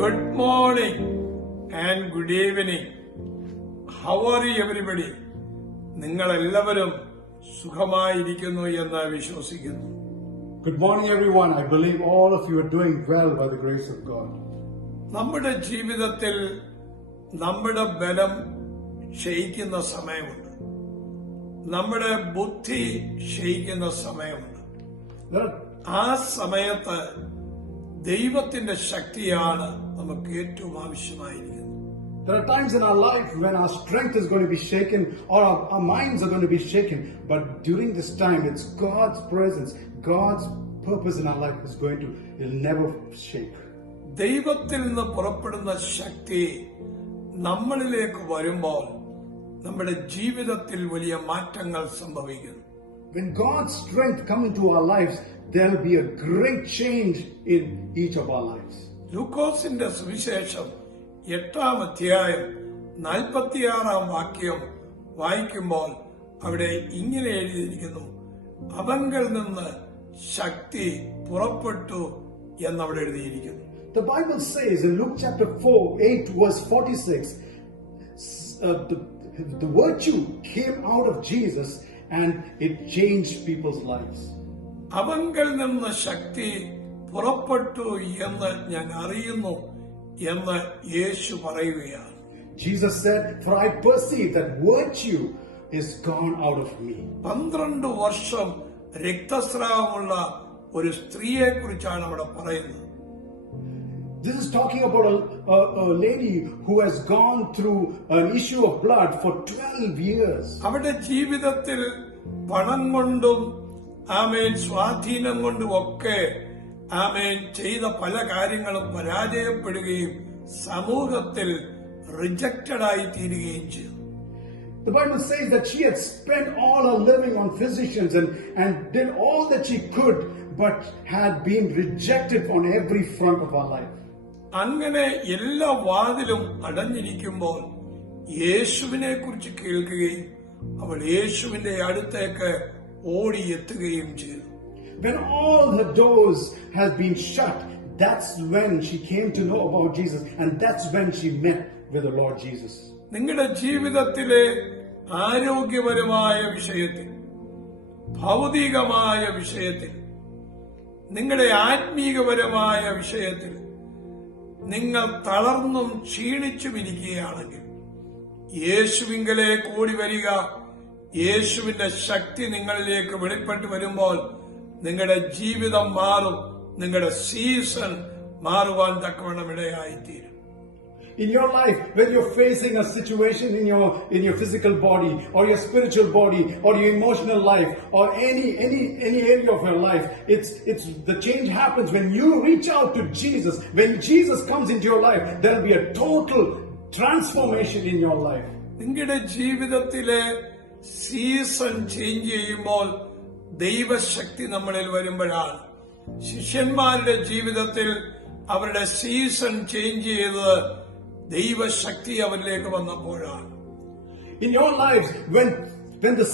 Good morning and good evening. How are you everybody? നിങ്ങൾ എല്ലാവരും സുഖമായിരിക്കുന്നു എന്ന് വിശ്വസിക്കുന്നു. Good morning everyone. I believe all of you are doing well by the grace of God. നമ്മുടെ ജീവിതത്തിൽ നമ്മുടെ ബലം ക്ഷയിക്കുന്ന സമയമുണ്ട്. നമ്മുടെ ബുദ്ധി ക്ഷയിക്കുന്ന സമയമുണ്ട്. ആ സമയത്ത് ദൈവത്തിന്റെ ശക്തിയാണ് നമുക്ക് ഏറ്റവും ആവശ്യമായിരിക്കുന്നത്. There are times in our life when our strength is going to be shaken or our minds are going to be shaken. But during this time, it's God's presence, God's purpose in our life is going to, it'll never shake. ദൈവത്തിൽ നിന്ന് പുറപ്പെടുന്ന ശക്തി നമ്മളിലേക്ക് വരുമ്പോൾ നമ്മുടെ ജീവിതത്തിൽ വലിയ മാറ്റങ്ങൾ സംഭവിക്കുന്നു. When God's strength comes into our lives, there'll be a great change in each of our lives. ലൂക്കോസിന്റെ സുവിശേഷം 8-ാം അധ്യായം 46-ാം വാക്യം വായിക്കുമ്പോൾ അവിടെ ഇങ്ങനെ എഴുതിയിരിക്കുന്നു, അവങ്കൽ നിന്ന് ശക്തി പുറപ്പെട്ടു എന്നവിടെ എഴുതിയിരിക്കുന്നു. The Bible says in Luke chapter 8 verse 46, the virtue came out of Jesus and it changed people's lives. അവങ്കൽ നിന്ന് ശക്തി പുറപ്പെട്ടു എന്ന് ഞാൻ അറിയുന്നു എന്ന് യേശു പറയുകയാണ്. Jesus said, for I perceive that virtue is gone out of me. 12 വർഷം രക്തസ്രാവമുള്ള ഒരു സ്ത്രീയെ കുറിച്ചാണ് അവിടെ പറയുന്നത്. This is talking about a lady who has gone through an issue of blood for 12 years. അവരുടെ ജീവിതത്തിൽ പണം കൊണ്ടും സ്വാധീനം കൊണ്ടും ഒക്കെ ചെയ്ത പല കാര്യങ്ങളും പരാജയപ്പെടുകയും സമൂഹത്തിൽ റിജക്റ്റഡ് ആയി തീരുകയും ചെയ്തു. The Bible says that she had spent all her living on physicians and did all that she could, but had been rejected on every front of her life. അങ്ങനെ എല്ലാ വാതിലും അടഞ്ഞിരിക്കുമ്പോൾ യേശുവിനെ കുറിച്ച് കേൾക്കുകയും അവൾ യേശുവിന്റെ അടുത്തേക്ക് ഓടിയെത്തുകയും ചെയ്തു. When all her doors had been shut, that's when she came to know about Jesus, and that's when she met with the Lord Jesus. നിങ്ങളുടെ ജീവിതത്തിലെ ആരോഗ്യപരമായ വിഷയത്തിൽ, ഭൗതികമായ വിഷയത്തിൽ, നിങ്ങളുടെ ആത്മീകപരമായ വിഷയത്തിൽ നിങ്ങൾ തളർന്നും ക്ഷീണിച്ചും ഇരിക്കുകയാണെങ്കിൽ യേശുവിങ്കലേക്ക് ഓടി വരിക. യേശുവിന്റെ ശക്തി നിങ്ങളിലേക്ക് വെളിപ്പെട്ട് വരുമ്പോൾ നിങ്ങളുടെ ജീവിതം മാറും, നിങ്ങളുടെ സീസൺ മാറുവാൻ തക്കവണ്ണം ഇടയായിത്തീരും. In your life, when you're facing a situation in your physical body or your spiritual body or your emotional life or any area of your life, it's the change happens when you reach out to Jesus. When Jesus comes into your life, there'll be a total transformation in your life. നിങ്ങളുടെ ജീവിതത്തിലെ season change ചെയ്യുമ്പോൾ ദൈവശക്തി നമ്മളിൽ വരുമ്പോഴാണ്. ശിഷ്യന്മാരുടെ ജീവിതത്തിൽ അവരുടെ season change ചെയ്തത് ദൈവശക്തി അവരിലേക്ക് വന്നപ്പോഴാണ്. In your lives, when the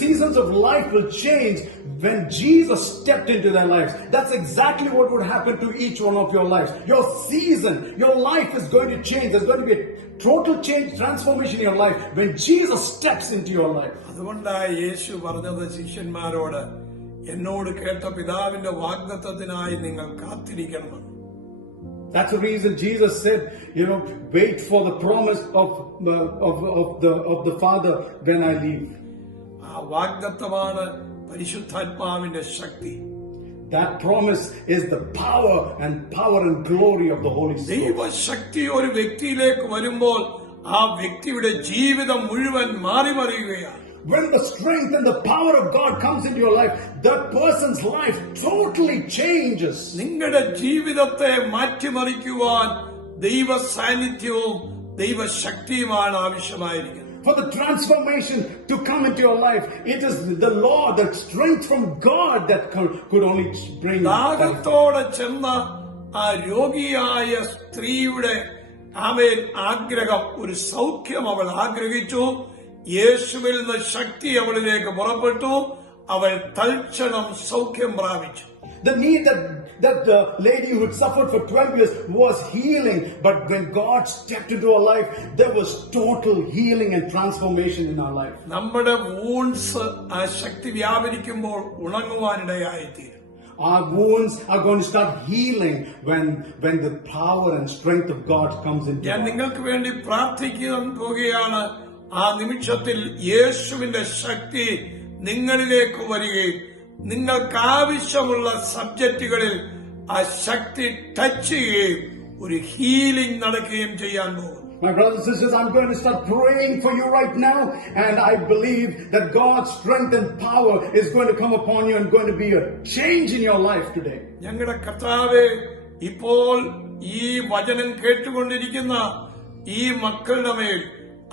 seasons of life will change when Jesus stepped into their lives. That's exactly what would happen to each one of your lives. Your season, your life is going to change. There's going to be a total change, transformation in your life when Jesus steps into your life. അതുകൊണ്ടാണ് യേശു പറഞ്ഞത് ശിഷ്യന്മാരോട്, എന്നോട് കേട്ട പിതാവിന്റെ വാഗ്ദത്തത്തിനായി നിങ്ങൾ കാത്തിരിക്കണം. That's the reason Jesus said, wait for the promise of the Father when I leave. ആ വാഗ്ദത്തമാണ് പരിശുദ്ധാത്മാവിന്റെ ശക്തി. That promise is the power and glory of the Holy Spirit. ദൈവശക്തി ഒരു വ്യക്തിയിലേക്ക് വരുമ്പോൾ ആ വ്യക്തിയുടെ ജീവിതം മുഴുവൻ മാറിമറിയുകയാണ്. When the strength and the power of God comes into your life, that person's life totally changes. നിങ്ങളുടെ ജീവിതത്തെ മാറ്റിമറിക്കുവാൻ ദൈവ സാന്നിധ്യവും ദൈവശക്തിയുമാണ് ആവശ്യമായിരിക്കുന്നത്. For the transformation to come into your life, it is the Lord, the strength from God that could only bring. ദാഹത്തോടെ ചെന്ന ആ രോഗിയായ സ്ത്രീയുടെ ആഗ്രഹം, ഒരു സൗഖ്യം അവൾ ആഗ്രഹിച്ചു. യേശുവിൽ നിന്ന് ശക്തി അവളിലേക്ക് പുറപ്പെട്ടു. അവൾ തൽക്ഷണം സൗഖ്യം പ്രാപിച്ചു. The knee that the lady who had suffered for 12 years was healing. But when God stepped into our life, there was total healing and transformation in our life. നമ്മുടെ വൂൺസ് ആ ശക്തി വ്യാപരിക്കുമ്പോൾ ഉണങ്ങുവാനിടയായിത്തീരും. Our wounds are going to start healing when the power and strength of God comes into ഞാൻ us. നിങ്ങൾക്ക് വേണ്ടി പ്രാർത്ഥിക്കാൻ പോകുകയാണ്. ആ നിമിഷത്തിൽ യേശുവിന്റെ ശക്തി നിങ്ങളിലേക്ക് വരികയും നിങ്ങൾക്ക് ആവശ്യമുള്ള സബ്ജക്റ്റുകളിൽ ആ ശക്തി ടച്ച് ചെയ്യുകയും ഒരു ഹീലിംഗ് നടക്കുകയും ചെയ്യാൻ പോകും. My brothers and sisters, I'm going to start praying for you right now, and I believe that God's strength and power is going to come upon you and going to be a change in your life today. ഞങ്ങളുടെ കർത്താവേ, ഇപ്പോൾ ഈ വചനം കേട്ടുകൊണ്ടിരിക്കുന്ന ഈ മക്കളുടെ മേൽ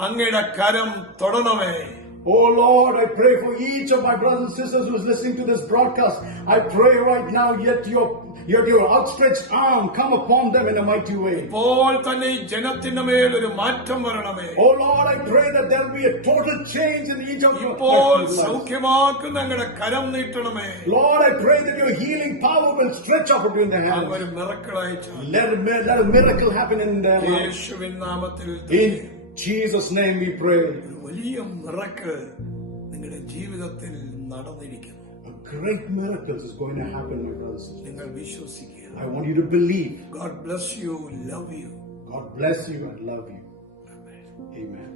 അങ്ങയുടെ കരം തൊടണമേ. Oh Lord, I pray for each of my brothers and sisters who is listening to this broadcast. I pray right now, yet your outstretched arm come upon them in a mighty way. ഇപ്പോൾ തന്നെ ഈ ജനത്തിന്റെ മേൽ ഒരു മാറ്റം വരണമേ. Oh Lord, I pray that there will be a total change in each of your ഇപ്പോൾ lives. സൗഖ്യമാക്കുന്ന അങ്ങയുടെ കരം നീട്ടണമേ. Lord, I pray that your healing power will stretch up between the hands. ഒരു മിറക്കിൾ അയച്ചു Let a miracle happen in their lives. യേശുവിൻ നാമത്തിൽ In Jesus' name we pray. ഒരു വലിയ miracle നിങ്ങളുടെ ജീവിതത്തിൽ നടന്നിരിക്കുന്നു. A great miracle is going to happen, my brothers and sisters. നിങ്ങൾ വിശ്വസിക്കുക. I want you to believe. God bless you, love you. God bless you and love you. Amen. Amen.